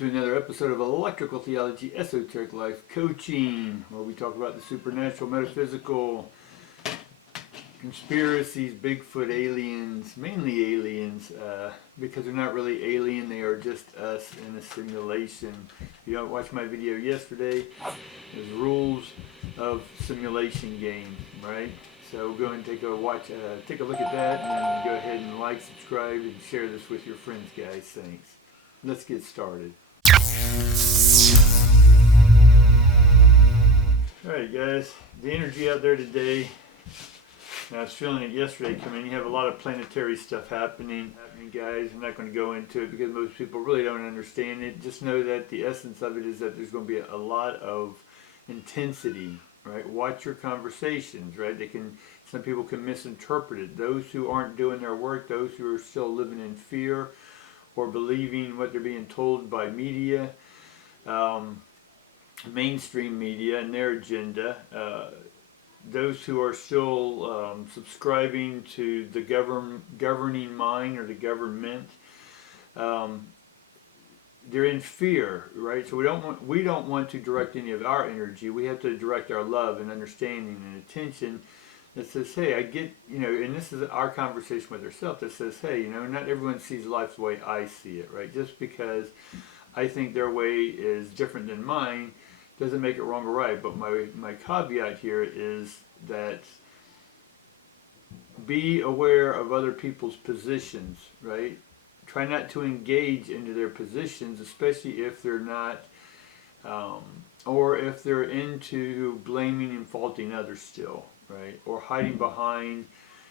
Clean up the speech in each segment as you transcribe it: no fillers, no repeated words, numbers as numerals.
to another episode of Electrical Theology, Esoteric Life Coaching, where we talk about the supernatural, metaphysical, conspiracies, Bigfoot, aliens, mainly aliens, because they're not really alien, they are just us in a simulation. If you don't watch my video yesterday, there's rules of simulation game, right? So go and take a look at that, and then go ahead and like, subscribe, and share this with your friends, guys. Thanks. Let's get started. Alright guys, the energy out there today, I was feeling it yesterday coming in. You have a lot of planetary stuff happening guys. I'm not going to go into it because most people really don't understand it. Just know that the essence of it is that there's going to be a lot of intensity, right? Watch your conversations, right? Some people can misinterpret it. Those who aren't doing their work, those who are still living in fear or believing what they're being told by media, mainstream media and their agenda, those who are still subscribing to the governing mind or the government, they're in fear, right? So we don't want to direct any of our energy. We have to direct our love and understanding and attention that says, hey, I get, and this is our conversation with ourselves that says, hey, not everyone sees life the way I see it, right? Just because I think their way is different than mine doesn't make it wrong or right. But my caveat here is that be aware of other people's positions, right? Try not to engage into their positions, especially if they're not, or if they're into blaming and faulting others still, right? Or hiding behind,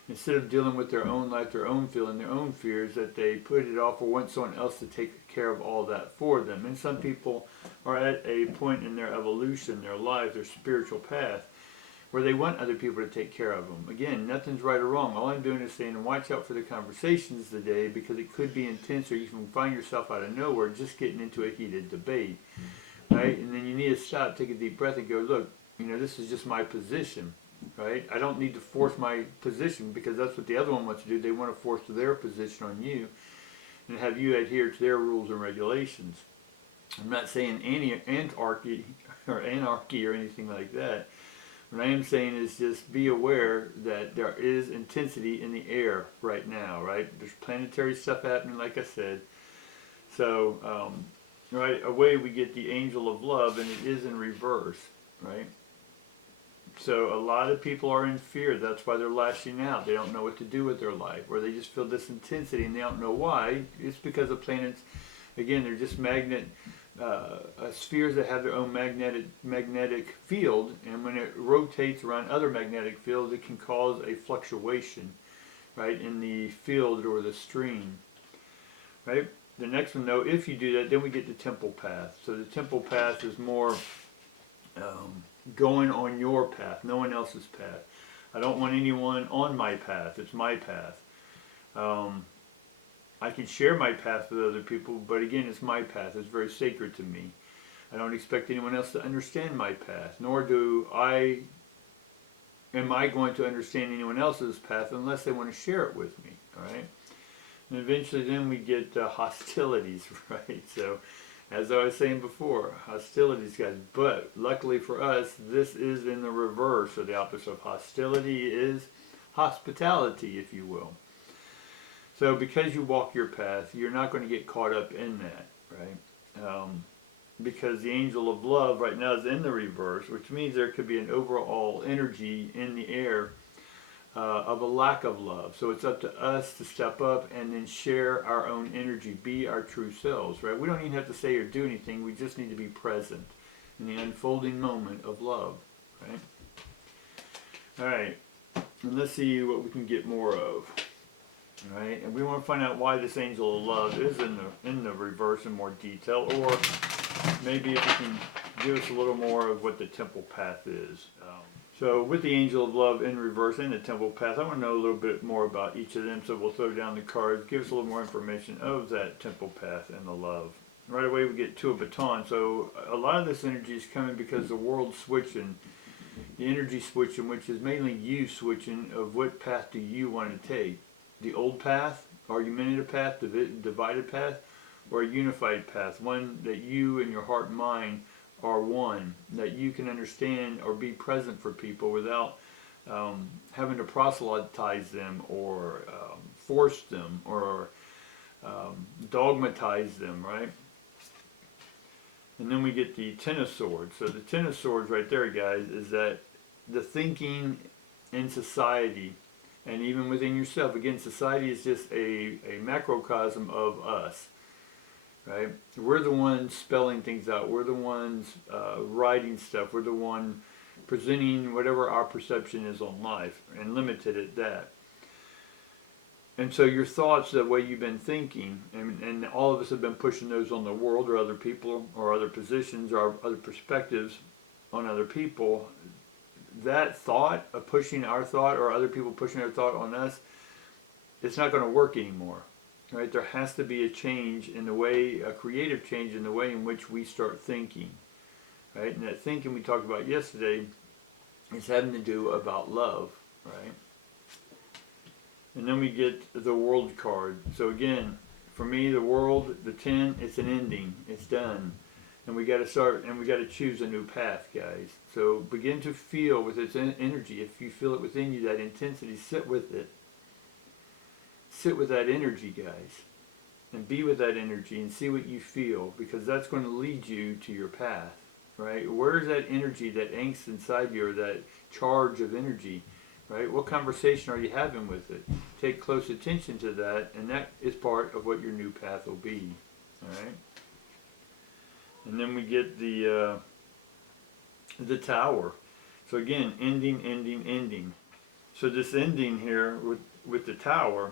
instead of dealing with their own life, their own feeling, their own fears, that they put it off or want someone else to take care of all that for them. And some people are at a point in their evolution, their life, their spiritual path, where they want other people to take care of them. Again, nothing's right or wrong. All I'm doing is saying, watch out for the conversations today, because it could be intense, or you can find yourself out of nowhere just getting into a heated debate, right? And then you need to stop, take a deep breath, and go, look, this is just my position, right? I don't need to force my position, because that's what the other one wants to do. They want to force their position on you and have you adhere to their rules and regulations. I'm not saying anarchy or anything like that. What I am saying is just be aware that there is intensity in the air right now, right? There's planetary stuff happening, like I said. So, right away we get the angel of love, and it is in reverse, right? So a lot of people are in fear. That's why they're lashing out. They don't know what to do with their life, or they just feel this intensity and they don't know why. It's because the planets, again, they're just spheres that have their own magnetic field, and when it rotates around other magnetic fields, it can cause a fluctuation, right, in the field or the stream, right? The next one, though, if you do that, then we get the temple path. So the temple path is more going on your path, no one else's path. I don't want anyone on my path. It's my path. I can share my path with other people, but again, it's my path. It's very sacred to me. I don't expect anyone else to understand my path, nor am I going to understand anyone else's path unless they want to share it with me, all right? And eventually then we get hostilities, right? So, as I was saying before, hostilities, guys. But luckily for us, this is in the reverse. So the opposite of hostility is hospitality, if you will. So because you walk your path, you're not going to get caught up in that, right? Because the angel of love right now is in the reverse, which means there could be an overall energy in the air of a lack of love. So it's up to us to step up and then share our own energy, be our true selves, right? We don't even have to say or do anything. We just need to be present in the unfolding moment of love, right? All right, and let's see what we can get more of. All right, and we want to find out why this angel of love is in the reverse in more detail, or maybe if you can give us a little more of what the temple path is. So with the angel of love in reverse and the temple path, I want to know a little bit more about each of them, so we'll throw down the cards, give us a little more information of that temple path and the love. Right away we get to a baton. So a lot of this energy is coming because the world's switching, the energy switching, which is mainly you switching of what path do you want to take. The old path, argumentative path, divided path, or a unified path, one that you and your heart and mind are one, that you can understand or be present for people without having to proselytize them or force them or dogmatize them, right? And then we get the Ten of Swords. So the Ten of Swords right there, guys, is that the thinking in society and even within yourself. Again, society is just a macrocosm of us, right? We're the ones spelling things out. We're the ones writing stuff. We're the one presenting whatever our perception is on life, and limited at that. And so your thoughts, the way you've been thinking, and all of us have been pushing those on the world or other people or other positions or other perspectives on other people, that thought of pushing our thought or other people pushing their thought on us, it's not going to work anymore, right? There has to be a change in the way, a creative change in the way in which we start thinking, right? And that thinking we talked about yesterday is having to do about love, right? And then we get the World card. So again, for me, the World, the 10, it's an ending. It's done. And we got to start, and we got to choose a new path, guys. So begin to feel with its energy. If you feel it within you, that intensity, sit with it. Sit with that energy, guys. And be with that energy and see what you feel, because that's going to lead you to your path, right? Where's that energy, that angst inside you, or that charge of energy? Right? What conversation are you having with it? Take close attention to that, and that is part of what your new path will be. All right. And then we get the Tower. So again, ending, ending, ending. So this ending here with the Tower,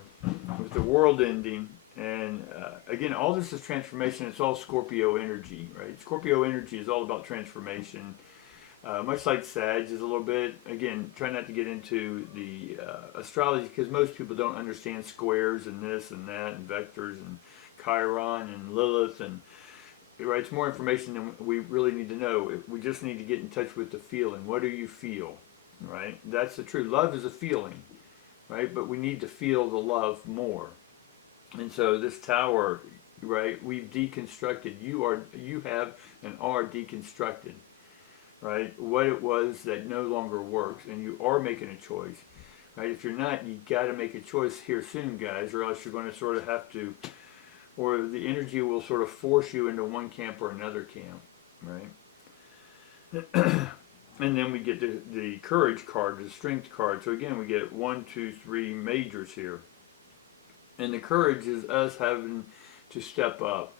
with the World ending, and again, all this is transformation. It's all Scorpio energy, right? Scorpio energy is all about transformation. Much like Sag is a little bit, again, try not to get into the astrology, because most people don't understand squares and this and that and vectors and Chiron and Lilith, and right, it's more information than we really need to know. We just need to get in touch with the feeling. What do you feel, right? That's the truth. Love is a feeling, right? But we need to feel the love more. And so this Tower, right, we've deconstructed. You have and are deconstructed. Right, what it was that no longer works, and you are making a choice, right? If you're not, you got to make a choice here soon, guys, or else you're going to sort of have to, or the energy will sort of force you into one camp or another camp, right? And then we get the Courage card, the Strength card. So again, we get 1, 2, 3 majors here, and the Courage is us having to step up.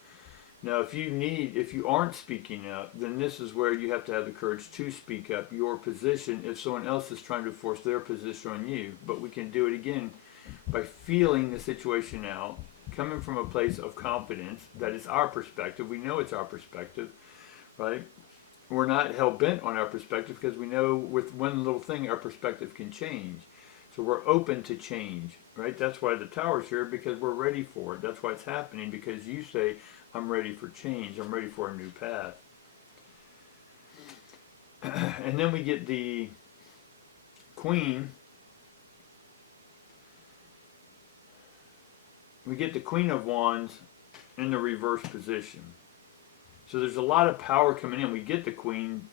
Now, if you aren't speaking up, then this is where you have to have the courage to speak up your position if someone else is trying to force their position on you. But we can do it again by feeling the situation out, coming from a place of confidence that it's our perspective. We know it's our perspective, right? We're not hell-bent on our perspective, because we know with one little thing our perspective can change. So we're open to change, right? That's why the Tower's here, because we're ready for it. That's why it's happening, because you say, I'm ready for change. I'm ready for a new path. And then we get the Queen. We get the Queen of Wands in the reverse position. So there's a lot of power coming in. We get the Queen,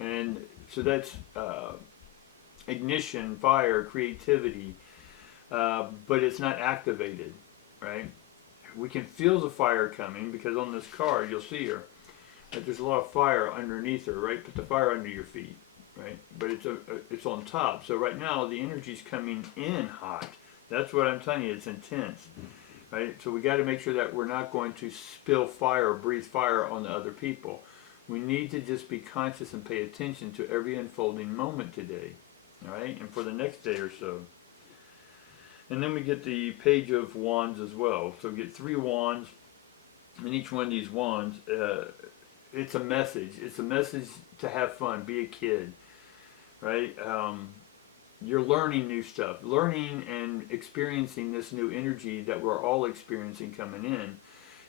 and so that's ignition, fire, creativity, but it's not activated, right? We can feel the fire coming, because on this card, you'll see her, that there's a lot of fire underneath her, right? Put the fire under your feet, right? But it's on top. So right now, the energy's coming in hot. That's what I'm telling you, it's intense, right? So we got to make sure that we're not going to spill fire or breathe fire on the other people. We need to just be conscious and pay attention to every unfolding moment today, all right? And for the next day or so. And then we get the Page of Wands as well. So we get 3 wands, and each one of these wands, it's a message. It's a message to have fun, be a kid, right? You're learning new stuff, learning and experiencing this new energy that we're all experiencing coming in.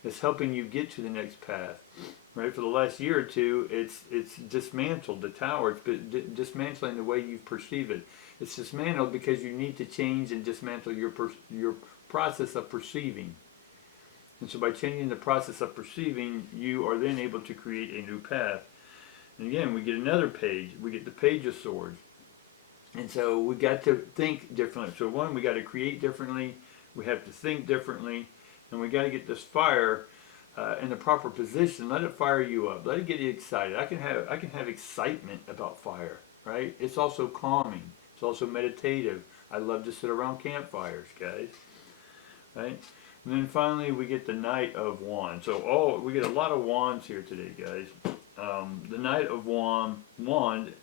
It's helping you get to the next path, right? For the last year or two, it's dismantled the Tower. It's been dismantling the way you perceive it. It's dismantled because you need to change and dismantle your process of perceiving, And so by changing the process of perceiving, you are then able to create a new path. And again, we get another page. We get the Page of Swords. And so we got to think differently. So one, we got to create differently. We have to think differently. And we got to get this fire in the proper position. Let it fire you up. Let it get you excited. I can have excitement about fire, right? It's also calming. It's also meditative. I love to sit around campfires, guys, right? And then finally, we get the Knight of Wands. So we get a lot of wands here today, guys. The Knight of Wand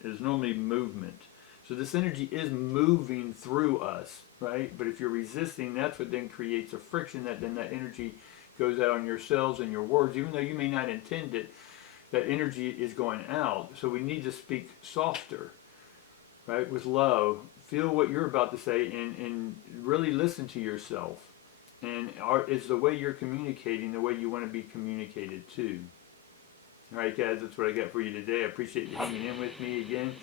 is normally movement. So this energy is moving through us, right? But if you're resisting, that's what then creates a friction that then that energy goes out on your cells and your words. Even though you may not intend it, that energy is going out. So we need to speak softer, right? With love. Feel what you're about to say and really listen to yourself. And it's the way you're communicating, the way you want to be communicated to. All right, guys, that's what I got for you today. I appreciate you hanging in with me again.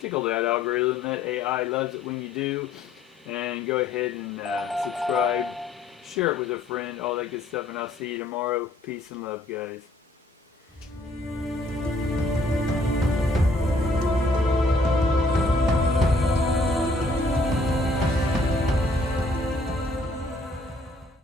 Tickle that algorithm. That AI loves it when you do. And go ahead and subscribe. Share it with a friend. All that good stuff. And I'll see you tomorrow. Peace and love, guys.